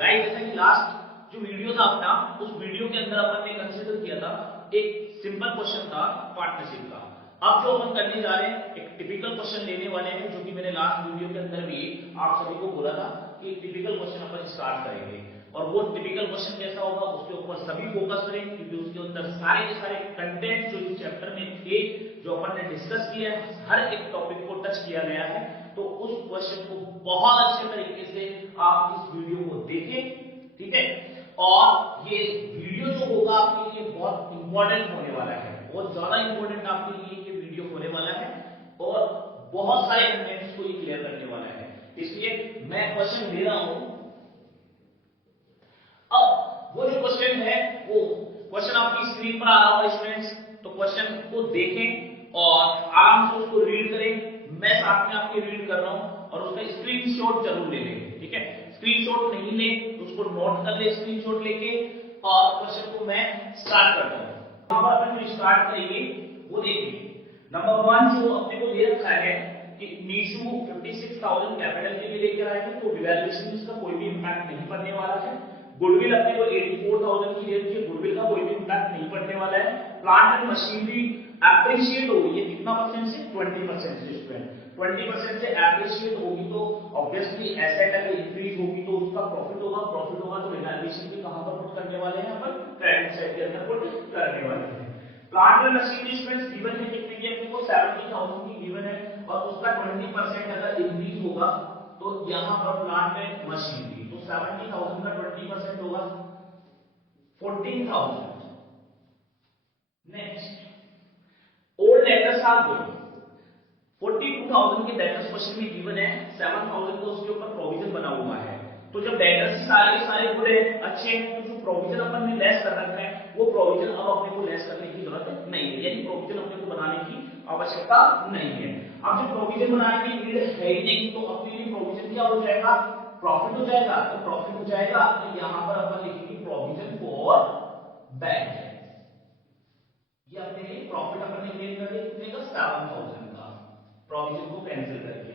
Guys जैसा कि last जो वीडियो था अपना, उस वीडियो के अंदर अपन ने कंसीडर किया था एक सिंपल क्वेश्चन था पार्टनरशिप का। अब जो अपन करने जा रहे हैं एक टिपिकल क्वेश्चन लेने वाले हैं, जो कि मैंने लास्ट वीडियो के अंदर भी आप सभी को बोला था कि टिपिकल क्वेश्चन अपन स्टार्ट करेंगे। और वो टिपिकल क्वेश्चन कैसा होगा उसके ऊपर सभी फोकस करेंगे, क्योंकि उसके अंदर सारे के सारे कंटेंट जो इस चैप्टर में थे, जो अपन ने डिस्कस किया है, हर एक टॉपिक को टच किया गया है। तो उस क्वेश्चन को बहुत अच्छे तरीके से आप इस वीडियो को देखें, ठीक है। और ये वीडियो जो होगा आपके लिए बहुत इंपॉर्टेंट होने वाला है, बहुत ज्यादा इंपॉर्टेंट आपके लिए ये वीडियो होने वाला है और बहुत सारे कंटेंट्स को ये क्लियर करने वाला है। इसलिए मैं क्वेश्चन ले रहा हूं। अब वो जो क्वेश्चन है वो क्वेश्चन आपकी स्क्रीन पर आ रहा होगा स्टूडेंट्स, तो क्वेश्चन को देखें और आराम से उसको रीड करें। मैं साथ में आपके रीड कर रहा हूं और उसका स्क्रीनशॉट जरूर ले लें, ठीक है। स्क्रीनशॉट नहीं ले तो उसको नोट कर ले स्क्रीनशॉट लेके, और क्वेश्चन को मैं स्टार्ट करता हूं। यहां पर अपन जो स्टार्ट करेंगे वो देखिए, नंबर 1 जो अपने को दे रखा है कि नीशू 56,000 कैपिटल के लिए लेकर आएंगे, तो रिवैल्यूएशन इसका कोई भी इंपैक्ट नहीं पड़ने वाला है। गुडविल अपने को 84,000 की दे रखी है, गुडविल का कोई भी इंपैक्ट नहीं पड़ने वाला है। प्लांट एंड मशीनरी एप्रिशिएट होगी, ये कितना परसेंट से 20% से स्टूडेंट 20% से एप्रिशिएट होगी, तो ऑब्वियसली एसेट अगर इंक्रीज होगी तो उसका प्रॉफिट होगा, प्रॉफिट होगा तो रिवैल्यूएशन भी कहां पर पुट करने वाले हैं अपन, क्रेडिट साइड के अंदर पुट करने वाले हैं। Plant and machinery Spence given है कितने की, अपने को 70,000 की गिवन है, और उसका 20% अगर इंक्रीज होगा तो यहां पर प्लांट एंड मशीनरी, तो 70,000 का 20% होगा 14,000। Next old debtors are good, 42,000 के डेटर्स क्वेश्चन में गिवन है, 7,000 का उसके ऊपर प्रोविजन बना हुआ है। तो जब डेटर्स सारे गुड है, अच्छे हैं, तो जो प्रोविजन अपन ने लेस कर रखा है वो प्रोविजन अब अपने को लेस करने की जरूरत नहीं है, यानी प्रोविजन अपने को बनाने की आवश्यकता नहीं है। अब जब प्रोविजन बनाने की नीड है ही नहीं, तो अपने लिए प्रोविजन क्या हो जाएगा, प्रॉफिट हो जाएगा। तो प्रॉफिट हो जाएगा तो यहां पर अपन लिखेंगे प्रोविजन फॉर बैंक, ये अपने लिए प्रॉफिट अपन ने क्लेम कर दिया कितने का, 7,000 का, प्रोविजन को कैंसिल करके।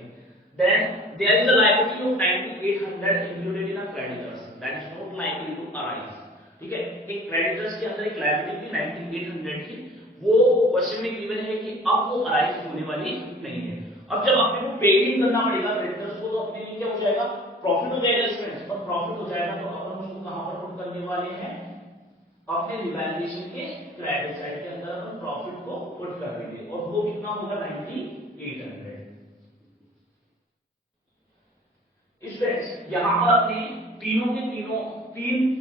Then there is a liability of 9,800 included in a creditors that is not likely to arise, ठीक है। एक क्रेडिटर्स के अंदर एक लायबिलिटी थी 9,800 की, वो क्वेश्चन में गिवन है कि अब वो अराइज होने वाली नहीं है। अब जब अपने को पे करना पड़ेगा क्रेडिटर्स को, तो अपने लिए क्या हो जाएगा, प्रॉफिट हो जाएगा स्टूडेंट्स, और प्रॉफिट हो जाएगा तो अपन उसको कहां पर पुट करने वाले हैं, अपने रिवैल्यूएशन के क्रेडिट साइड के अंदर अपन प्रॉफिट को पुट कर देंगे, और वो कितना होगा 9,800। स्टूडेंट्स यहां पर अपने तीनों के तीनों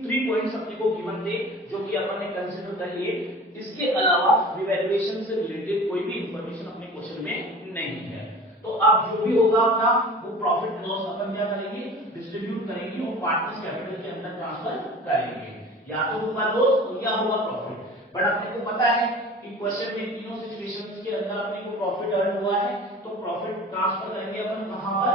थ्री पॉइंट्स अपने को गिवन थे, जो कि अपन ने कंसीडर कर लिए। इसके अलावा रिवैल्यूएशन से रिलेटेड कोई भी इंफॉर्मेशन अपने क्वेश्चन में नहीं है। तो अब जो भी होगा अपना वो प्रॉफिट लॉस अपन क्या करेंगे, डिस्ट्रीब्यूट करेंगे और पार्टनर्स कैपिटल के अंदर ट्रांसफर करेंगे, या तो होगा लॉस या होगा प्रॉफिट। बट अपने को पता है कि क्वेश्चन में तीनों सिचुएशंस के अंदर अपने को प्रॉफिट अर्न हुआ है, तो प्रॉफिट ट्रांसफर करेंगे अपन कहां पर,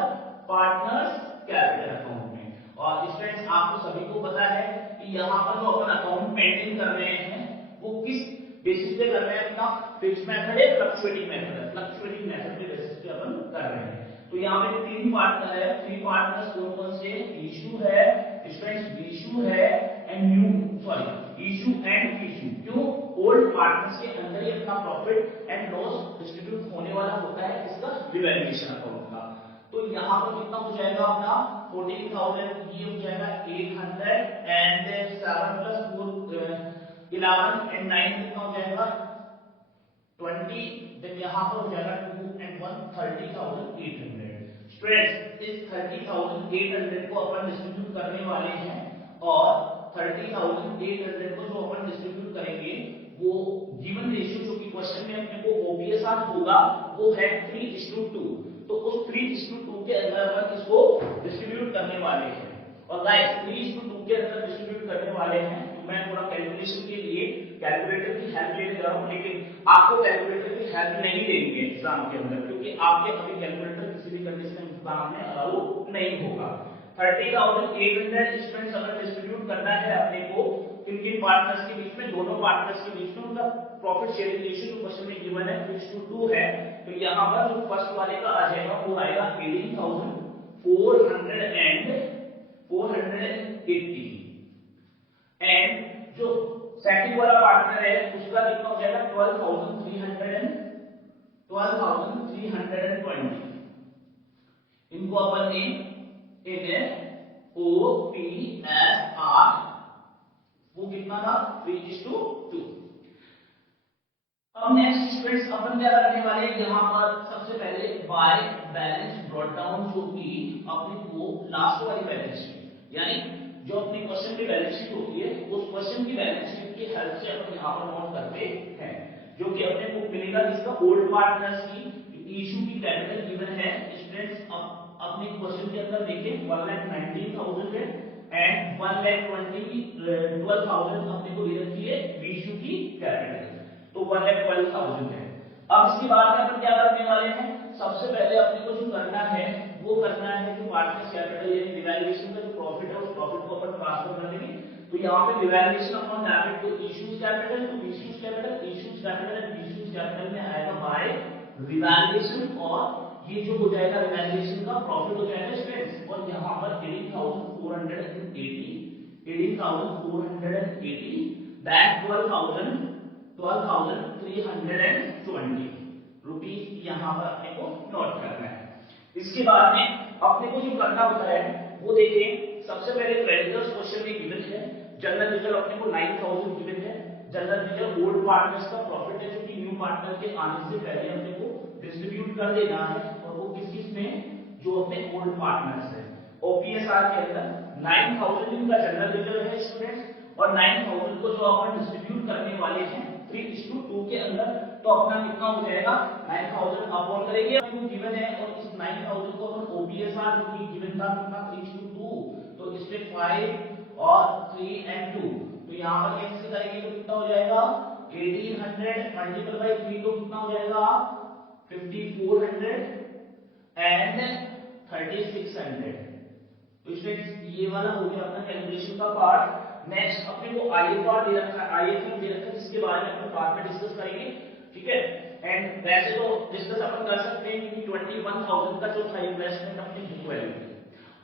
पार्टनर्स कैपिटल अकाउंट में। और स्टूडेंट्स आपको सभी को पता है कि यहां पर जो अपन अकाउंट मेंटेन कर रहे हैं वो किस बेसिस पे कर रहे हैं, अपना फिक्स्ड मेथड है, फ्लक्चुएटिंग मेथड है, फ्लक्चुएटिंग मेथड के बेसिस पे अपन कर रहे हैं। तो यहां पे तीन पार्टनर है, थ्री पार्टनर्स कौन कौन से, इशू है स्टूडेंट्स, इशू है and new, sorry issue and issue. क्यों, ओल्ड पार्टनर्स के अंदर ही अपना प्रॉफिट एंड लॉस डिस्ट्रीब्यूट होने वाला होता है इसका रिवैल्यूएशन अकाउंट का। तो यहां पर कितना हो जाएगा अपना 14,000, ये हो जाएगा 800 एंड 7 प्लस 4 11 एंड 9 कितना हो जाएगा 20, देन यहां पर हो जाएगा 2 एंड 1 30,800। स्टूडेंट्स इस 30,800 को अपन डिस्ट्रीब्यूट करने वाले हैं, और 30,800 को जो अपन डिस्ट्रीब्यूट करेंगे वो गिवन रेशियो जो कि क्वेश्चन में अपने को ओबीएसआर होगा वो है 3:2। तो उस 3:2 के अंदर अपन इसको डिस्ट्रीब्यूट करने वाले हैं। और गाइस 3:2 के अंदर डिस्ट्रीब्यूट करने वाले हैं, तो मैं थोड़ा कैलकुलेशन के लिए कैलकुलेटर की हेल्प लेने जा रहा हूं, लेकिन आपको कैलकुलेटर की हेल्प नहीं लेनी है एग्जाम के अंदर, क्योंकि आपके अभी कैलकुलेटर किसी भी कंडीशन में एग्जाम में अलाउ नहीं होगा। 30,800 स्टूडेंट्स अगर डिस्ट्रीब्यूट करना है अपने को किन पार्टनर्स के बीच में, दोनों पार्टनर्स के बीच में, उनका प्रॉफिट शेयरिंग रेशियो जो क्वेश्चन में गिवन है 3:2 है। तो यहां पर जो फर्स्ट वाले का आ जाएगा वो आएगा 18,400 480 एंड जो सेकंड वाला पार्टनर है उसका कितना हो जाएगा 12,320 इनको अपन ने OPSR वो कितना था 3:2। अब नेक्स्ट स्टूडेंट्स अपन क्या करने वाले हैं यहाँ पर सबसे पहले बाय बैलेंस ब्रॉट डाउन जो कि अपने को लास्ट वाली बैलेंस शीट यानी जो अपनी क्वेश्चन की बैलेंस शीट होती है उस क्वेश्चन की बैलेंस शीट की हेल्प से अपन यहाँ पर नोट करते हैं जो कि अपने को मिलेगा जिसका ओल्ड पार्टनर्स की इशू की कैपिटल गिवन है स्टूडेंट्स। अब अपने क्वेश्चन के अंदर देखें 1,19,000 है एंड 1,12,000 अपने को दे रखी है इशू की कैपिटल तो 1,12,000 है। अब इसके बाद में अपन क्या करने वाले हैं सबसे पहले अपने को जो करना है वो करना है जो पार्टनर्स कैपिटल यानी रिवैल्यूएशन का जो प्रॉफिट है उस प्रॉफिट को अपन ट्रांसफर कर देंगे। तो यहाँ पे रिवैल्यूएशन अपॉन डेबिट तो issues capital and issues capital में आएगा बाय रिवैल्यूएशन और ये जो हो जाएगा रिवैल्यूएशन का प्रॉफिट हो जाएगा स्टूडेंट्स और यहाँ पर 18,480 दैट 12,320 रुपीस यहाँ पर अपने को नोट करना है। इसके बाद में अपने को जो करना होता है वो देखें सबसे पहले क्रेडिटर्स क्वेश्चन में गिवन है जनरल रिजर्व अपने को 9,000 गिवन है। जनरल रिजर्व ओल्ड पार्टनर्स का प्रॉफिट है जो कि न्यू पार्टनर के आने से पहले अपने को डिस्ट्रीब्यूट कर देना है और वो किस में जो अपने ओल्ड पार्टनर्स है ओपीएसआर के अंदर 9,000 इनका जनरल रिजर्व है स्टूडेंट्स और 9,000 को जो अपन डिस्ट्रीब्यूट करने वाले हैं 3:2 के अंदर तो अपना कितना हो जाएगा 9,000 अपॉन करेंगे अपने को गिवन है और इस 9,000 को अपन ओपीएसआर जो कि गिवन था कितना 3:2 तो इसमें 5 और 3 and 2 तो यहाँ पर कैसे करेंगे तो कितना हो जाएगा 1800 मल्टीपल बाय 3 तो कितना हो जाएगा 5,400 एंड 3,600। तो स्टूडेंट्स ये वाला हो गया अपना कैलकुलेशन का पार्ट। नेक्स्ट अपने को आईएफआर दे रखा है आईएफआर दे रखा है जिसके बारे में अपन बाद में डिस्कस करेंगे ठीक है। एंड वैसे तो डिस्कस अपन कर सकते हैं क्योंकि 21,000 का जो था इन्वेस्टमेंट अपनी बुक वैल्यू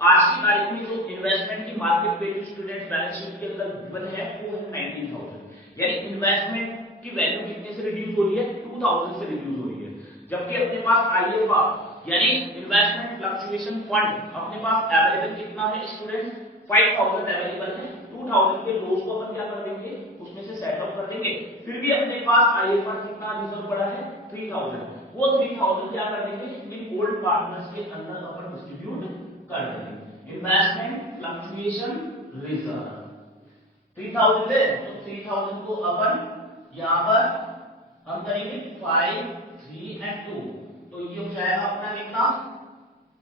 आज की तारीख में जो इन्वेस्टमेंट की market value student balance sheet के अंदर गिवन है वो है 19,000 यानी इन्वेस्टमेंट की वैल्यू कितने से रिड्यूस हो रही है 2,000 से रिड्यूस हो रही है जबकि अपने पास आईएफआर यानी इन्वेस्टमेंट फ्लक्चुएशन फंड अपने पास अवेलेबल कितना है स्टूडेंट 5,000 अवेलेबल है 2,000 के लॉस को अपन क्या कर देंगे उसमें से सेट ऑफ कर देंगे फिर भी अपने पास आईएफआर कितना रिजर्व पड़ा है 3,000 वो 3,000 क्या कर देंगे इन ओल्ड पार्टनर्स के अंदर अपन डिस्ट्रीब्यूट कर देंगे। इन्वेस्टमेंट फ्लक्चुएशन रिजर्व 3,000 है तो 3,000 को अपन यहां पर हम करेंगे 5 3 and 2 तो ये हो जाएगा अपना कितना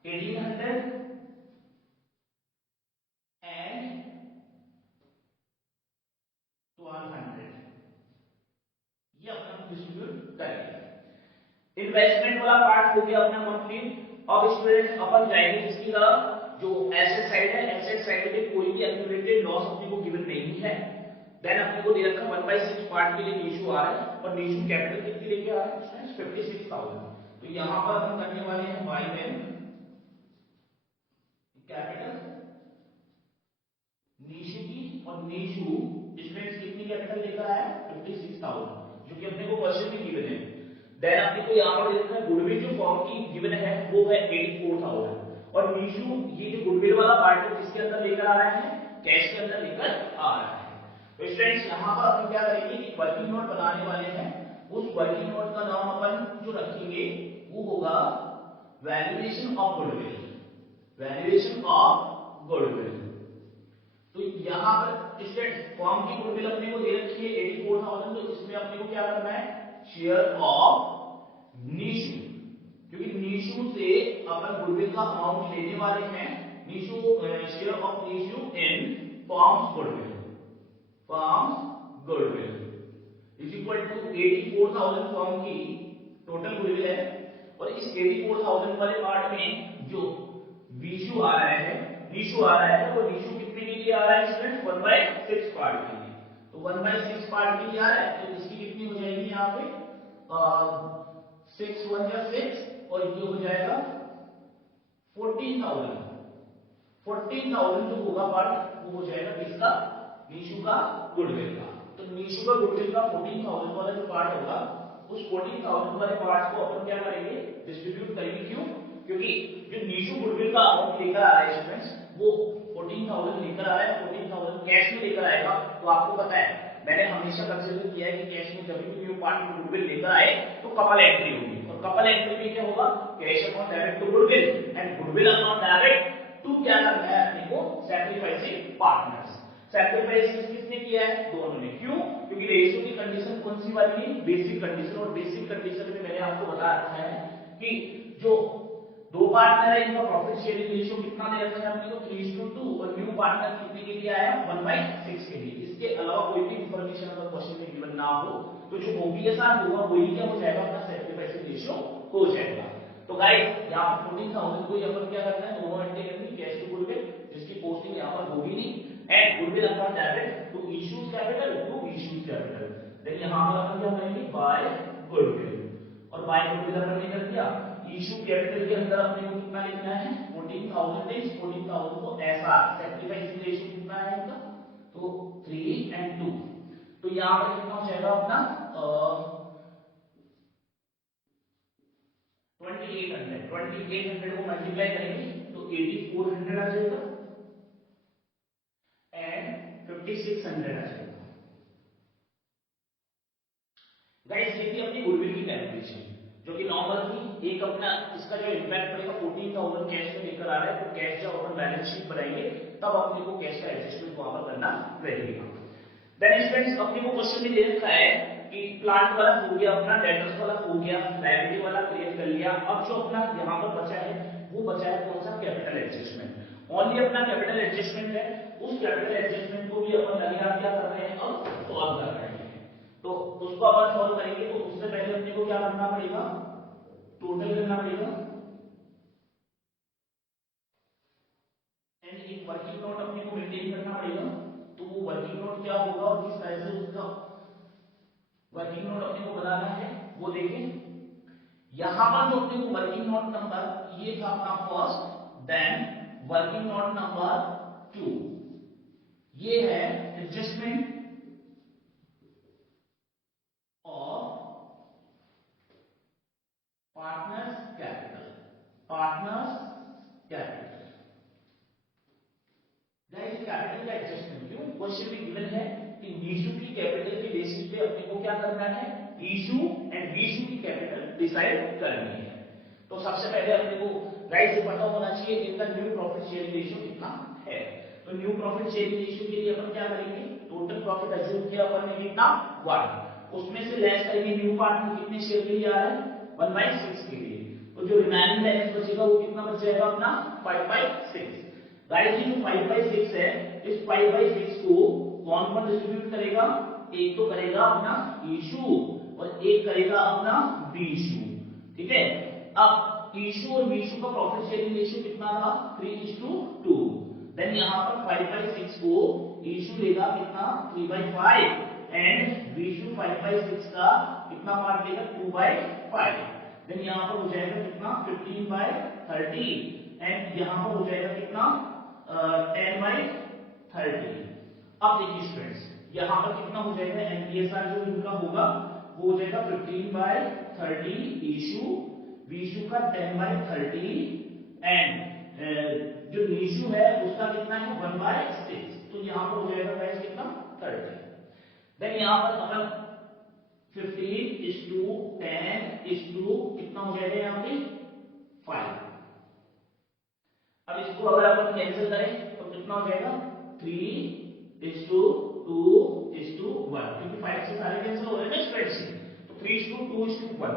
1,800 एंड 1,200 ये अपना डिस्ट्रीब्यूट करेंगे। इन्वेस्टमेंट वाला पार्ट हो गया अपना कंप्लीट। अब स्टूडेंट्स अपन जाएंगे इसकी तरफ जो एसेट साइड है एसेट साइड पे कोई भी एक्यूमुलेटेड लॉस अपने को गिवन नहीं है। देन अपने को दे रखा 1/6 पार्ट के लिए इशू आ रहा है और इशू कैपिटल कितनी लेके आ रहा है स्टूडेंट्स 56,000 तो यहां पर हम करने वाले हैं बाय वेन कैपिटल नीशू की और नीशू स्टूडेंट्स कितनी कैपिटल लेकर आया 56,000 जो कि अपने को क्वेश्चन में गिवन है। देन अपने को यहां पर दे रखा है गुडविल जो फॉर्म की गिवन है वो है 84,000 और नीशू ये जो गुडविल वाला पार्ट है किसके अंदर लेकर आ रहा है कैश के अंदर लेकर आ रहा है। तो स्टूडेंट्स यहां पर अपन क्या करेंगे कि वर्किंग नोट बनाने वाले हैं उस वर्किंग नोट का नाम अपन जो रखेंगे वो होगा वैल्यूएशन ऑफ गुडविल तो यहां पर स्टूडेंट्स फॉर्म की गुडविल अपने को दे रखी है 84,000 तो इसमें अपने को क्या करना है शेयर ऑफ नीशू क्योंकि नीशू से अपन गुडविल का अमाउंट लेने वाले हैं Nishu share of Nishu in firm's goodwill is equal to 84,000 firm की टोटल गुडविल है और इस 84,000 वाले पार्ट में जो नीशू आ रहा है तो नीशू कितने के लिए आ रहा है स्टूडेंट 1/6 पार्ट के लिए तो 1/6 पार्ट के लिए आ रहा है तो इसकी कितनी हो जाएगी यहाँ पे 6 1 6 और ये हो जाएगा 14,000 14,000 जो होगा पार्ट वो हो जाएगा किसका, नीशू का गुडविल का। तो नीशू का गुडविल का 14,000 वाला जो पार्ट होगा उस 14,000 वाले पार्ट को अपन क्या करेंगे, डिस्ट्रीब्यूट करेंगे। क्यों, क्योंकि जो नीशू गुडविल का अमाउंट लेकर आ रहा है स्टूडेंट्स वो 14,000 लेकर आ रहा है, 14,000 कैश में लेकर आएगा। तो आपको पता है मैंने हमेशा कंसीडर किया है कि कैश में जब भी न्यू पार्ट में गुडविल लेकर आए तो कपल एंट्री होगी, और कपल एंट्री में क्या होगा, cash amount direct to goodwill and goodwill amount direct to क्या करना है अपने को, सैक्रिफाइसिंग पार्टनर्स। सैक्रिफाइस किसने किया है, दोनों ने। क्यों, क्योंकि रेशियो की कंडीशन कौन सी वाली है, बेसिक कंडीशन। और बेसिक कंडीशन में मैंने आपको बता रखा है कि जो दो पार्टनर है इनका प्रॉफिट शेयरिंग रेशियो कितना दे रखा है अपने को, 3:2, और न्यू पार्टनर कितने के लिए आया, 1/6 के लिए। इसके अलावा कोई भी इंफॉर्मेशन अगर क्वेश्चन में गिवन ना हो तो जो ओबीएसआर होगा वही क्या हो जाएगा, अपना सैक्रिफाइसिंग रेशियो हो जाएगा। तो गाइस यहाँ पर 14,000 को अपन क्या करना है, दोनों एंट्री करनी, कैश टू गुडविल जिसकी पोस्टिंग यहाँ पर होगी नहीं, and goodwill upon direct to issues capital to issues capital. Then यहाँ पर अपन क्या करेंगे, बाय गुडविल, और बाय गुडविल अपन ने कर दिया। इशू कैपिटल के अंदर अपने को कितना लिखना है, 14,000 इज 14,000 को ऐसा सैक्रिफाइस रेशियो कितना है इनका, तो 3 and 2। तो यहाँ पर कितना हो जाएगा अपना 2800 को मल्टीप्लाई करेंगे तो 8400 आ जाएगा एंड 5600 आ जाएगा। गाइस ये थी अपनी गुडविल की कैलकुलेशन जो कि नॉर्मल थी। एक अपना इसका जो इंपैक्ट पड़ेगा, 14,000 कैश में लेकर आ रहा है, तो कैश जब अपन बैलेंस शीट बनाएंगे तब अपने को कैश का एडजस्टमेंट वहां पर करना रहेगा। देन स्टूडेंट्स अपने को क्वेश्चन में दे रखा है कि प्लांट वाला हो गया, अपना डेटर्स वाला हो गया, लायबिलिटी वाला क्लियर कर लिया। अब जो अपना यहाँ पर बचा है वो बचा है कौन सा, कैपिटल एडजस्टमेंट। ओनली अपना कैपिटल एडजस्टमेंट है, उस कैपिटल एडजस्टमेंट को भी अपन लगातार क्या कर रहे हैं, अब सॉल्व कर रहे हैं। तो उसको अपन सॉल्व करेंगे तो उससे पहले अपने को क्या करना पड़ेगा, टोटल करना पड़ेगा एंड एक वर्किंग नोट अपने को मेंटेन करना पड़ेगा। तो वो वर्किंग नोट क्या होगा और किस तरह से उसका वर्किंग नोट अपने को बनाना है वो देखें। यहां पर जो अपने को वर्किंग नोट नंबर ये था अपना first, then working note number 2 ये है adjustment partners capital, partners capital. Guys capital का एडजस्टमेंट क्यों, क्वेश्चन में गिवन है कि नीशू की कैपिटल के बेसिस पे अपने को क्या करना है, ईशू एंड वीशू की कैपिटल डिसाइड करनी है। तो सबसे पहले अपने को गाइस ये पता होना चाहिए इनका न्यू प्रॉफिट शेयरिंग रेशियो कितना है। तो न्यू प्रॉफिट शेयरिंग रेशियो के लिए अपन क्या करेंगे, टोटल प्रॉफिट अज्यूम किया अपन ने कितना 1, उसमें से लेस करेंगे न्यू पार्टनर कितने शेयर के लिए आ रहा है, 1/6 के लिए। तो जो रिमेनिंग बैलेंस बचेगा वो कितना बच जाएगा अपना 5/6। गाइस ये जो 5/6 है, इस 5/6 को कौन कौन डिस्ट्रीब्यूट करेगा, एक तो करेगा अपना इशू और एक करेगा अपना बीशू, ठीक है। अब इशू और बीशू का प्रॉफिट शेयरिंग रेशियो कितना था, 3:2। देन यहां पर 5/6 को इशू लेगा कितना 3/5 एंड बीशू 5/6 का कितना पार्ट लेगा 2/5। देन यहां पर हो जाएगा कितना 15/30 एंड यहां पर हो जाएगा कितना 10/30। अब देखिए स्टूडेंट्स यहां पर कितना हो जाएगा, एनपीएसआर जो इनका होगा वो हो जाएगा 15/30 इशू, बीशू का 10/30 एंड जो नीशू है उसका कितना है 1/6। तो यहां पर हो जाएगा गाइस कितना 30। देन यहां पर अपन 15:10 कितना हो जाएगा यहाँ पे 5। अब इसको अगर अपन कैंसिल करें तो कितना हो जाएगा 3:2:1, क्योंकि 5 से सारे कैंसिल हो रहे हैं ना स्प्रेड से, तो 3:2:1।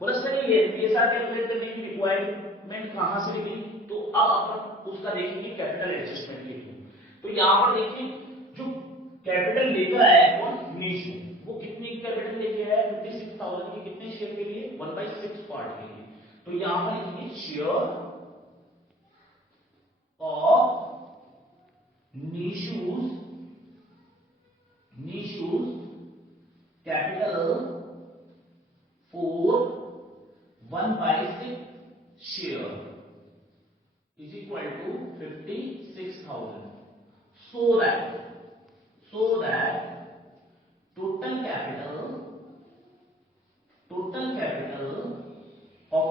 बोला सर ये एनपीएसआर कैलकुलेट करने की रिक्वायरमेंट कहां से निकली, तो अब अपन उसका देखेंगे कैपिटल एडजस्टमेंट के लिए। तो यहां पर देखिए जो कैपिटल लेकर आया कौन, नीशू, वो कितनी कैपिटल लेके आया 56,000 के कितने शेयर के लिए 1/6 पार्ट के लिए। तो यहां पर लिखिए share of Nishu's capital for 1/6 share is equal to 56,000. So that total capital of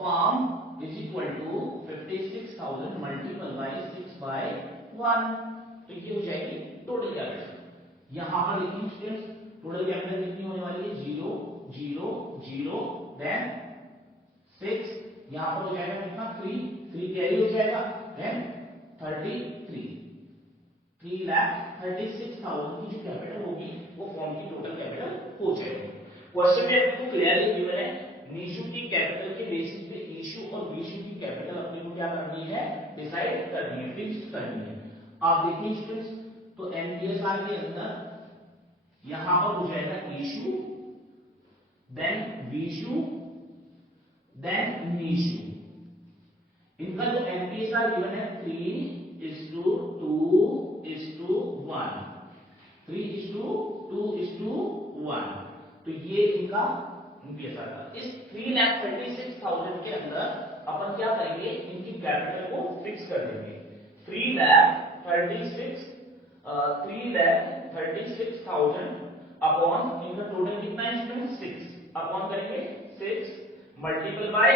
farm is equal to 56,000 multiplied by 6 by 1. तो ये हो जाएगी टोटल कैपिटल। यहां पर देखिए स्टूडेंट्स, टोटल कैपिटल कितनी होने वाली है? 0 0 0 देन 6, यहां पर हो जाएगा कितना? 3 कैरी हो जाएगा, देन 33 3,36,000 की जो कैपिटल होगी वो फॉर्म की टोटल कैपिटल हो जाएगी। क्वेश्चन में अपने को क्लियरली गिवन है, नीशू की कैपिटल के बेसिस पे ईशू और बीशू की कैपिटल अपने को क्या करनी है? डिसाइड करनी है, फिक्स करनी है। आप देखिए स्टूडेंट्स, तो एनपीएसआर के अंदर यहां पर हो जाएगा ईशू, देन बीशू, देन नीशू। इनका जो एनपीएसआर गिवन है 3:2:1, 3:2:1, तो ये इनका एनपीएसआर था। इस 3,36,000 के अंदर अपन क्या करेंगे? इनकी कैपिटल को फिक्स कर देंगे। 3,36,000 अपॉन इनका टोटल कितना है? 6 अपॉन करेंगे 6 मल्टीपल बाय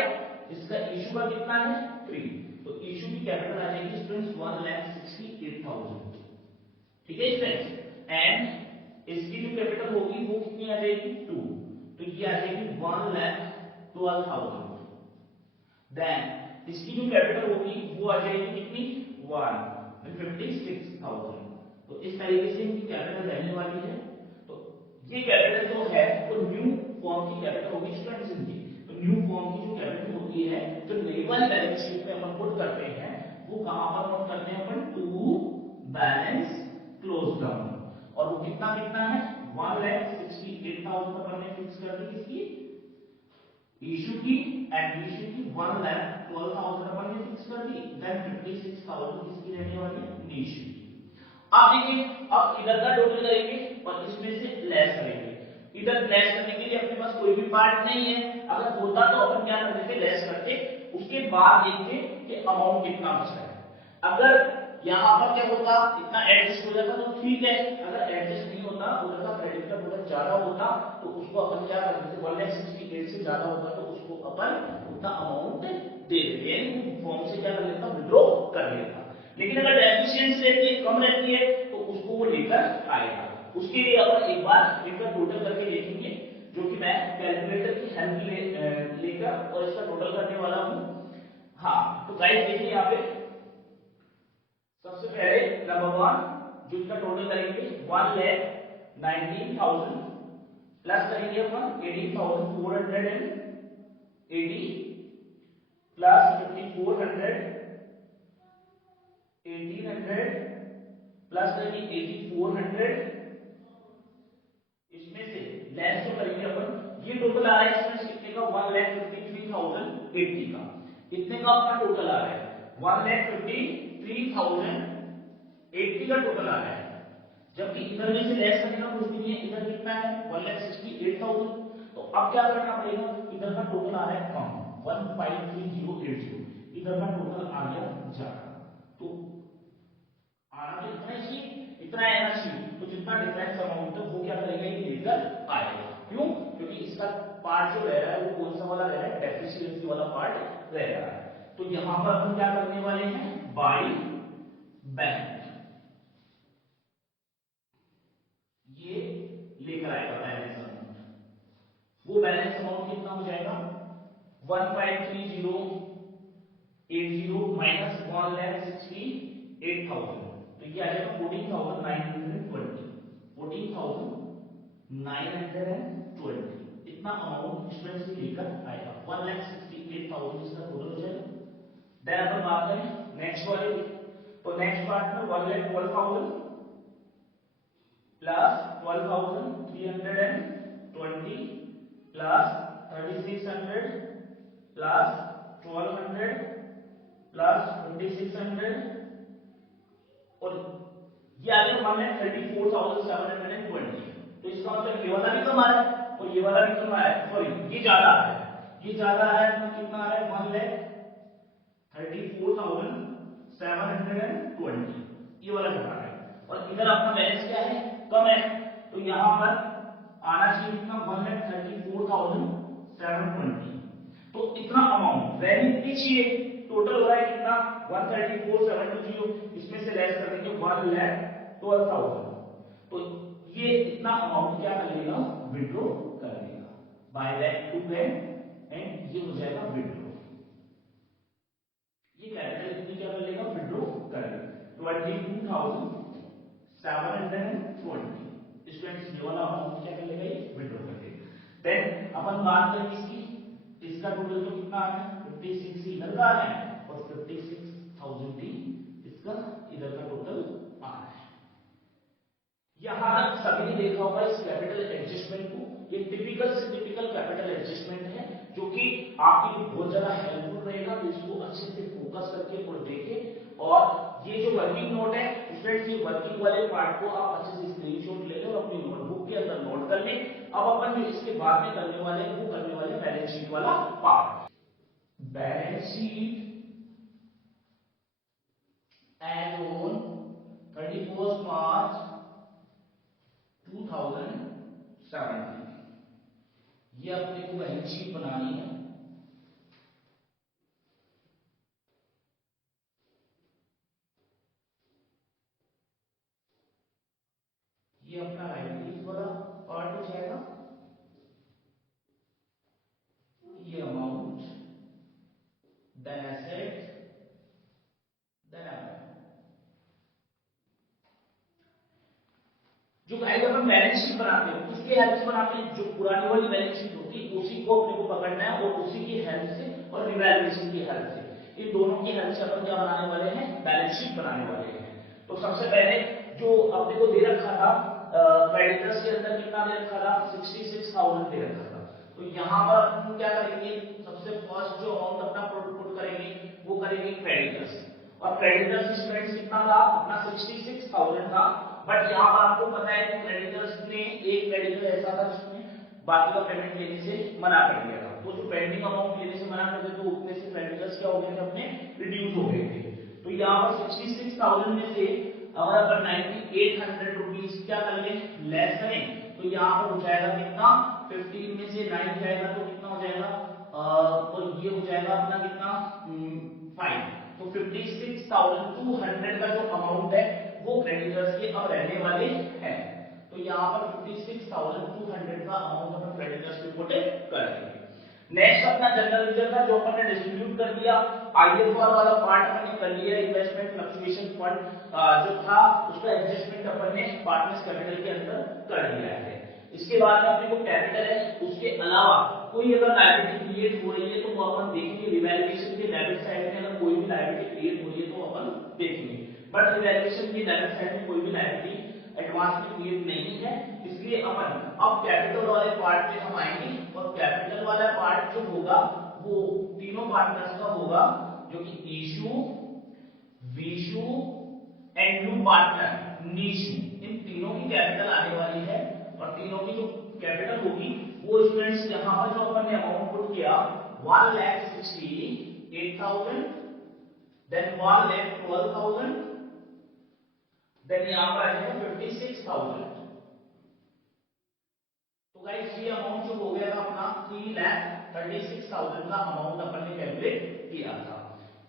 इसका इशू का कितना है? 3, तो इशू की कैपिटल आ जाएगी स्टूडेंट्स 1,68,000। ठीक है स्टूडेंट्स, एंड इसकी जो कैपिटल होगी वो कितनी आ जाएगी? 2, तो ये आ जाएगी 1,12,000। देन इसकी जो कैपिटल होगी वो आ जाएगी कितनी? 1,56,000। तो इस तरीके से इनकी कैपिटल रहने वाली है। तो ये कैपिटल जो है वो न्यू फॉर्म की कैपिटल होगी स्टूडेंट्स इनकी। तो न्यू फॉर्म की जो कैपिटल होती है, जो लेवल बैलेंस शीट में अपन पुट करते हैं, वो कहां पर नोट करते हैं अपन? To balance close down. और वो कितना कितना है? 1,68,000 अपन ने फिक्स कर दी किसकी? इशू की, एंड इशू की 1,12,000 अपन ने फिक्स कर दी, देन 56,000 किसकी रहने वाली है? नीशू की। आप देखिए, अब इधर का टोटल करेंगे और इसमें से लेस करेंगे। इधर लेस करने के लिए अपने पास कोई भी पार्ट नहीं है, अगर होता तो अपन क्या करते थे? लेस करते, उसके बाद देखते कि अमाउंट कितना बच रहा है। अगर यहां पर क्या होता? इतना एडजस्ट हो जाता तो ठीक है, अगर एडजस्ट नहीं होता, उधर का क्रेडिट का टोटल ज्यादा होता तो उसको अपन क्या करते थे? 1,68 से ज्यादा होता तो उसको अपन उतना अमाउंट दे देते, यानी फॉर्म से क्या कर लेता? विड्रॉ कर लेता। लेकिन अगर डेफिशिएंसी रहती है, कम रहती है, तो उसको वो लेकर आएगा। उसके लिए अपन एक बार इनका टोटल करके देखेंगे, जो कि मैं कैलकुलेटर की हेल्प लेकर और इसका टोटल करने वाला हूं। हाँ, तो गाइस देखिए यहाँ पे सबसे पहले नंबर 1 जो इसका टोटल करेंगे 1,19,000 प्लस करेंगे अपन 18,480 प्लस 5,400 1,800 प्लस करेंगे 8,400, इसमें से लेस जो करेंगे अपन, ये टोटल आ रहा है इसमें कितने का? 1,53,080 का। कितने का अपना टोटल आ रहा है? 1,53,080 का टोटल आ रहा है। जबकि इधर में से लेस करने का कुछ नहीं है, इधर कितना है? 1,68,000। तो अब क्या करना पड़ेगा? इधर का टोटल आ रहा है कम, 1,53,080, इधर का टोटल आ गया ज्यादा। तो आना तो इतना ही, इतना आना चाहिए। तो जितना डिफरेंस अमाउंट है वो क्या करेगा? ये लेकर आएगा। क्यों? क्योंकि इसका पार्ट जो रह रहा है वो कौन सा वाला रह रहा है? डेफिशिएंसी वाला पार्ट रह रहा है। तो यहां पर अपन क्या करने वाले हैं? बाय बैंक, ये लेकर आएगा बैलेंस अमाउंट। वो बैलेंस अमाउंट कितना हो जाएगा? 1,50,80 माइनस 1,68,000, तो ये आ जाएगा 14,920, 14,920। इतना अमाउंट स्टूडेंट्स से लेकर आएगा। 1,68,000 इसका टोटल हो जाएगा। देन अपन बात करें नेक्स्ट वाले, तो नेक्स्ट पार्ट में 1,12,000 प्लस 12,320 प्लस 3,600 प्लस 1,200 प्लस 2,600 और ये आ गया 1,34,720। तो इसका मतलब ये वाला भी कम आ रहा है और ये वाला भी कम आ रहा है, सॉरी ये ज्यादा आ रहा है, ये ज्यादा आ रहा है। तो कितना आ रहा है? 34,720 ये वाला घटा है। और इधर अपना बैलेंस क्या है, कम है, तो यहां पर आना चाहिए कितना 1,34,720। तो इतना अमाउंट वैल्यू कितनी चाहिए, टोटल हो रहा है कितना 1,34,720, इसमें से लेस कर देंगे 1,12,000। तो ये इतना अमाउंट क्या कर लेगा, विड्रॉ कर लेगा by back to bank, and ये हो जाएगा विड्रॉ। ये कैपिटल कितनी क्या कर लेगा, विड्रॉ कर लेगा 22,720। स्टूडेंट्स ये वाला अमाउंट क्या कर लेगा, ये विड्रॉ कर लेगा। देन अपन बात करें इसकी, इसका टोटल तो कितना आ रहा है 56 इधर का आ रहा है और 56,000 भी इसका इधर का टोटल आ रहा है। यहां तक सभी ने देखा होगा इस कैपिटल एडजस्टमेंट को, ये टिपिकल से टिपिकल कैपिटल एडजस्टमेंट है जो कि आपके लिए बहुत ज्यादा हेल्पफुल रहेगा। तो इसको अच्छे से फोकस करके और देखें। और ये जो वर्किंग नोट है स्टूडेंट्स, ये वर्किंग वाले पार्ट को आप अच्छे से स्क्रीनशॉट ले लें और अपनी नोटबुक के अंदर नोट कर लें। अब अपन जो इसके बाद में करने वाले हैं वो करने वाले बैलेंस शीट वाला part. Balance sheet as on 31 March 2017, ये अपने को बैलेंस शीट बनानी है। ये अपना लाइबिलिटीज वाला पार्ट हो जाएगा, ये अमाउंट, देन एसेट, देन जो गाइस अपन बैलेंस शीट बनाते हैं उसके हेल्प से बनाते हैं। जो पुरानी वाली बैलेंस शीट होती है उसी को अपने को पकड़ना है और उसी की हेल्प से और रिवैल्यूएशन की हेल्प से, इन दोनों की हेल्प से अपन क्या बनाने वाले हैं, बैलेंस शीट बनाने वाले हैं। तो सबसे पहले जो अपने को दे रखा था क्रेडिटर्स के अंदर कितना दे रखा था 66,000 दे रखा था। तो यहां पर अपन क्या करेंगे, सबसे फर्स्ट जो अमाउंट अपना पुट करेंगे वो करेंगे क्रेडिटर्स। और क्रेडिटर्स स्टूडेंट्स कितना था अपना 66,000 था। बट यहाँ पर आपको पता है कि क्रेडिटर्स ने एक क्रेडिटर ऐसा था जिसने बाकी का पेमेंट लेने से मना कर दिया था। तो जो पेंडिंग अमाउंट लेने से मना कर दिया तो उतने से क्रेडिटर्स क्या हो गए थे, अपने रिड्यूस हो गए थे। तो यहाँ पर 66,000 में से अगर अपन 9800 रुपीज क्या कर ले, लेस करें, तो यहाँ पर हो जाएगा कितना 15 में से 9 जाएगा तो कितना हो जाएगा, और ये हो जाएगा अपना कितना 5। तो 56,200 का जो अमाउंट है वो क्रेडिटर्स के अब रहने वाले हैं। तो यहाँ पर 56,200 का अमाउंट अपन क्रेडिटर्स पे पुट कर देंगे। नेक्स्ट अपना जनरल लीजर था जो अपन ने डिस्ट्रीब्यूट कर दिया। आईएफआर वाला पार्ट अपन ने कर लिया, इन्वेस्टमेंट फ्लक्चुएशन फंड जो था उसका एडजस्टमेंट अपन ने पार्टनर्स कैपिटल के अंदर कर दिया है। इसके बाद में अपने को कैपिटल है, उसके अलावा कोई अगर लायबिलिटी क्रिएट हो रही है तो वो अपन देखेंगे रिवैल्यूएशन के डेबिट साइड में। अगर कोई भी लायबिलिटी क्रिएट हो रही है तो अपन देखेंगे, बट रिवैल्यूएशन की डेबिट साइड में कोई भी लायबिलिटी एडवांस में क्रिएट नहीं है। इसलिए अपन अब कैपिटल वाले पार्ट पे हम आएंगे और कैपिटल वाला पार्ट जो होगा वो तीनों पार्टनर्स का होगा जो कि Ishu, Vishu and new partner Nishu, इन तीनों की कैपिटल आने वाली है। और तीनों की जो कैपिटल होगी वो स्टूडेंट्स यहां पर जो अपन ने अमाउंट पुट किया 1,68,000, देन 1,12,000, देन यहां पर आएगा 56,000। तो गाइस ये अमाउंट जो हो गया था अपना 3,36,000 का अमाउंट अपन ने कैलकुलेट किया था।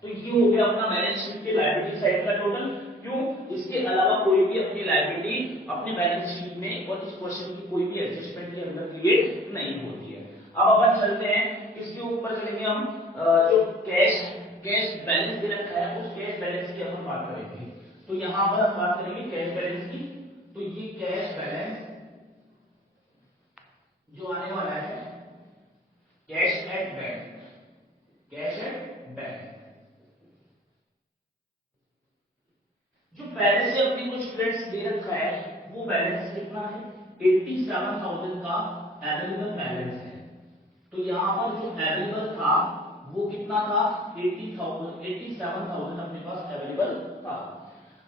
तो ये हो गया अपना बैलेंस शीट के लायबिलिटी साइड का टोटल। क्यों, इसके अलावा कोई भी अपनी लायबिलिटी अपने बैलेंस शीट में और इस क्वेश्चन की कोई भी एडजस्टमेंट के अंदर क्रिएट नहीं होती है। अब अपन चलते हैं इसके ऊपर, चलेंगे हम जो कैश बैलेंस दे रखा है उस कैश बैलेंस की अपन बात करेंगे। तो यहां पर हम बात करेंगे कैश बैलेंस की। तो ये कैश बैलेंस जो आने वाला है cash at bank, cash at bank जो बैलेंस है अपनी को स्टूडेंट्स दे रखा है वो बैलेंस कितना है 87,000 का अवेलेबल बैलेंस है। तो यहां पर जो अवेलेबल था वो कितना था 87,000 अपने पास अवेलेबल था।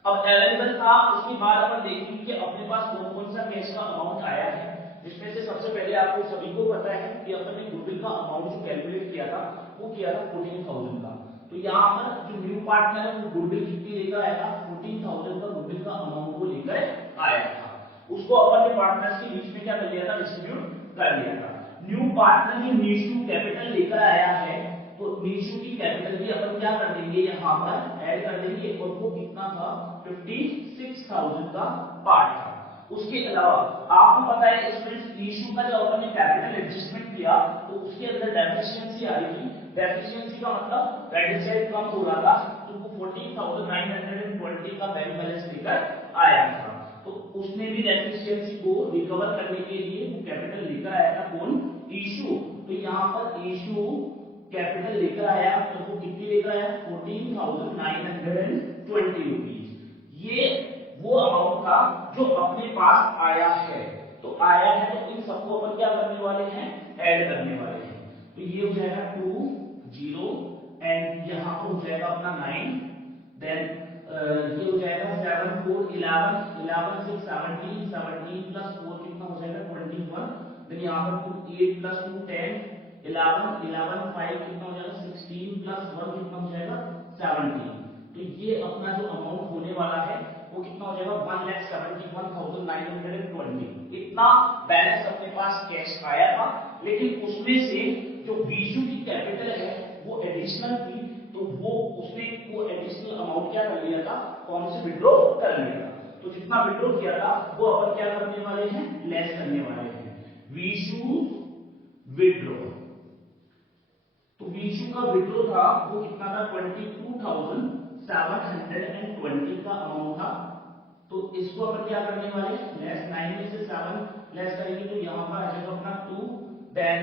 अब अवेलेबल था उसके बाद अपन देखेंगे कि अपने पास कौन कौन सा कैश का अमाउंट आया है, जिसमें से सबसे पहले आपको सभी को पता है कि अपन ने गुडविल का अमाउंट जो कैलकुलेट किया था वो किया था 14,000 का। तो यहाँ पर जो न्यू पार्टनर है वो गुडविल कितनी लेकर आएगा, 14,000 का गुडविल का अमाउंट को लेकर आया था। उसको अपन ने पार्टनर्स के बीच में क्या कर लिया था, डिस्ट्रीब्यूट कर लिया था। न्यू पार्टनर ने नीशू कैपिटल लेकर आया है, तो नीशू की कैपिटल भी अपन क्या कर देंगे, यहाँ पर ऐड कर देंगे, और वो कितना था, 56,000 का पार्ट था। उसके अलावा आपको पता है स्टूडेंट्स, नीशू का जब अपन ने कैपिटल एडजस्टमेंट किया तो उसके अंदर डेफिशिएंसी आ रही थी। डेफिशिएंसी का मतलब क्रेडिट साइड कम हो रहा था, तो वो 14,920 का बैंक बैलेंस लेकर आया था। तो उसने भी डेफिशिएंसी को रिकवर करने के लिए वो कैपिटल लेकर आया था, कौन, इशू। तो यहाँ पर इशू कैपिटल लेकर आया, तो वो कितनी लेकर आया, 14,920 रुपीज। ये वो अमाउंट था जो अपने पास आया है। तो आया है तो इन सबको अपन क्या करने वाले हैं, ऐड करने वाले हैं। तो ये हो जाएगा 2 0 एंड यहाँ पर हो जाएगा अपना 9, देन ये हो जाएगा 7 4 11 11 6 17 17 प्लस 4 कितना हो जाएगा 21, देन यहाँ पर 8 प्लस 2 10 11 11 5 कितना हो जाएगा 16 प्लस 1 कितना हो जाएगा 17। तो ये अपना जो अमाउंट होने वाला है वो कितना हो जाएगा 1,71,920। इतना बैलेंस अपने पास कैश आया था, लेकिन उसमें से जो बीजू की कैपिटल है वो एडिशनल थी, तो वो उसने वो एडिशनल अमाउंट क्या कर लिया था, फॉर्म से विड्रॉ कर लिया था। तो जितना विड्रॉ किया था वो अपन क्या करने वाले हैं, लेस करने वाले हैं। वीशू विड्रॉ, तो वीशू का विड्रॉ था वो कितना था, 22,720 का अमाउंट था। तो इसको अपन क्या करने वाले, लेस 9 में से 7 लेस करेंगे तो यहाँ पर आ जाएगा अपना 2, देन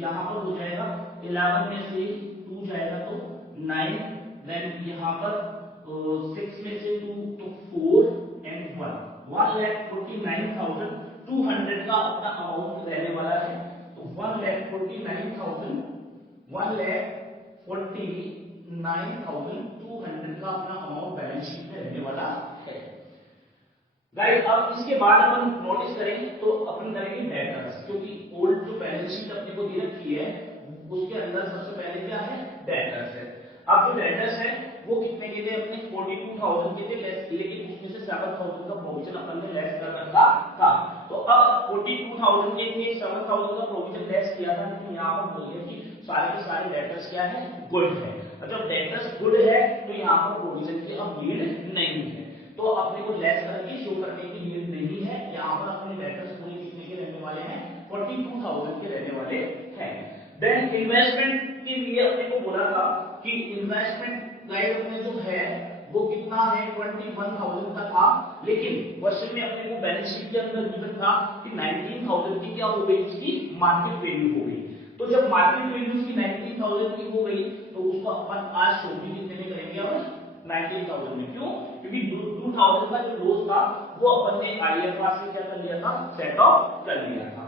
यहाँ पर हो जाएगा 11 में से 2 जाएगा तो 9, देन यहाँ पर 6 में से 2 तो 4 एंड 1, 1,49,200 का अपना अमाउंट रहने वाला है। तो 1,49,200 का अपना अमाउंट बैलेंस शीट में रहने वाला है। राइट, अब इसके बाद अपन नोटिस करेंगे तो अपन करेंगे डेटर्स, क्योंकि ओल्ड जो बैलेंस शीट अपने को दे रखी है उसके अंदर सबसे पहले क्या है, डेटर्स है। अब जो डेटर्स है वो कितने के थे, अपने 42,000 के थे, लेकिन उसमें से 7,000 का प्रोविजन अपन ने लेस कर रखा था। तो अब 42,000 के लिए 7,000 का प्रोविजन लेस किया था, लेकिन यहाँ पर बोलिए कि सारे के सारे डेटर्स क्या है, गुड है। जब डेटर्स गुड है तो यहाँ पर प्रोविजन की अब नीड नहीं है, तो अपने को लेस करके शो करने की नीड नहीं है। यहाँ पर अपने डेटर्स पूरे कितने के रहने वाले हैं, 42,000 के रहने वाले हैं। देन इन्वेस्टमेंट के लिए अपने को बोला था कि इन्वेस्टमेंट गाइड में जो है वो कितना है, 21,000 का था, लेकिन क्वेश्चन में अपने को बैलेंस शीट के अंदर गिवन था कि 19,000 की क्या हो गई, उसकी मार्केट वैल्यू हो गई। तो जब मार्केट वैल्यू उसकी 19,000 की हो गई तो उसको अपन आज शो भी कितने में करेंगे, अब 19,000 में। क्यों, क्योंकि 2,000 का जो लॉस था वो अपन ने आईएफआर से क्या कर लिया था, सेट ऑफ कर लिया था।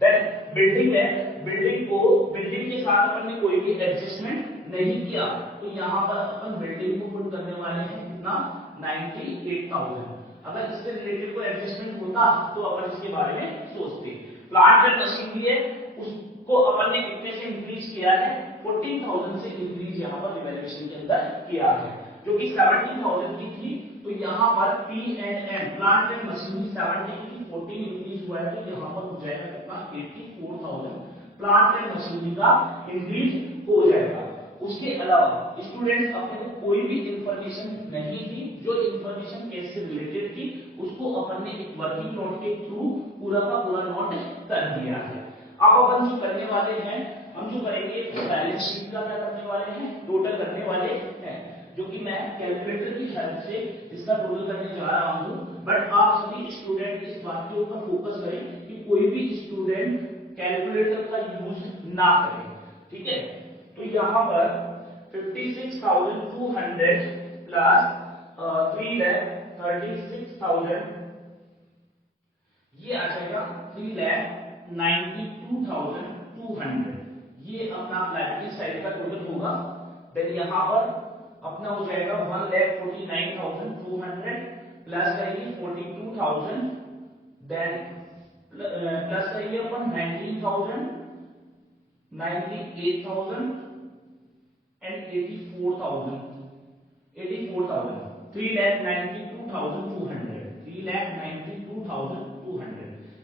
देन बिल्डिंग है, बिल्डिंग के साथ अपन ने कोई भी एडजस्टमेंट नहीं किया, तो यहाँ पर अपन बिल्डिंग को पुट करने वाले हैं कितना, 98,000। अगर इससे रिलेटेड कोई एडजस्टमेंट होता तो अपन इसके बारे में सोचते। प्लांट एंड मशीनरी है, उसको अपन ने कितने से इंक्रीज किया है, 14,000 से इंक्रीज यहाँ पर रिवैल्यूएशन के अंदर किया है, जो कि 17,000 की थी। तो यहाँ पर P and M, plant and machinery 70 की 14 इंक्रीज हुआ है, तो यहाँ पर हो जाएगा कितना, 84,000 प्लांट एंड मशीनरी का इंक्रीज हो जाएगा। उसके अलावा स्टूडेंट्स अपने को कोई भी इंफॉर्मेशन नहीं थी, जो इंफॉर्मेशन केस से रिलेटेड थी उसको अपन ने एक वर्किंग नोट के थ्रू पूरा का पूरा नोट कर दिया है। अब अपन जो करने वाले हैं, हम जो करेंगे बैलेंस शीट का क्या करने वाले हैं, टोटल करने वाले हैं, जो कि मैं कैलकुलेटर की हेल्प से इसका टोटल करने जा रहा हूं। बट आप सभी स्टूडेंट इस बात के ऊपर फोकस करें कि कोई भी स्टूडेंट कैलकुलेटर का यूज ना करे, ठीक है। तो यहाँ पर 56,200 प्लस 3,36,000, ये आ जाएगा 3,92,200। ये अपना लाइबिलिटी साइड का टोटल होगा। देन यहाँ पर अपना हो जाएगा 1,49,200 प्लस करेंगे 42,000, देन प्लस करेंगे अपन 19,000, 98,000 and 84,000, 3,92,200, 3,92,200।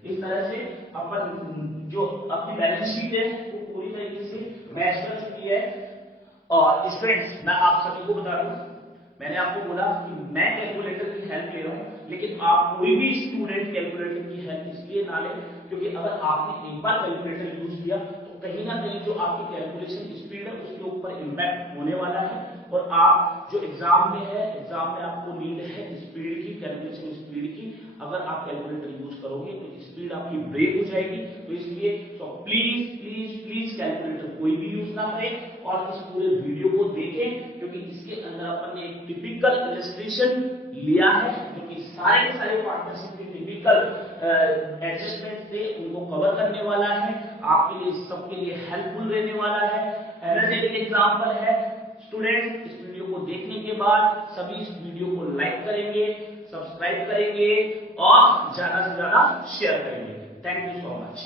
इस तरह से अपन जो अपनी बैलेंस शीट है वो पूरी तरीके से मैच कर चुकी है। और स्टूडेंट्स मैं आप सभी को बता दूं, मैंने आपको बोला कि मैं कैलकुलेटर की हेल्प ले रहा हूं, लेकिन आप कोई भी स्टूडेंट कैलकुलेटर की हेल्प इसलिए ना ले क्योंकि अगर आपने एक बार कैलकुलेटर यूज किया तो कहीं ना कहीं जो आपकी कैलकुलेशन स्पीड है उसके ऊपर इंपैक्ट होने वाला है। और आप जो एग्जाम में है, एग्जाम में आपको नीड है स्पीड की, कैलकुलेशन स्पीड की। अगर आप कैलकुलेटर यूज करोगे तो स्पीड आपकी ब्रेक हो जाएगी। तो इसलिए तो प्लीज प्लीज प्लीज कैलकुलेटर कोई भी यूज ना करें और इस पूरे वीडियो को देखें, क्योंकि इसके अंदर अपन ने एक टिपिकल इलस्ट्रेशन लिया है जो कि सारे के सारे पार्टनरशिप के टिपिकल एडजस्टमेंट से उनको कवर करने वाला है, आपके लिए सबके लिए हेल्पफुल रहने वाला है, एनर्जेटिक एग्जाम्पल है। स्टूडेंट इस वीडियो को देखने के बाद सभी इस वीडियो को लाइक करेंगे, सब्सक्राइब करेंगे और ज्यादा से ज्यादा शेयर करेंगे। Thank you so much.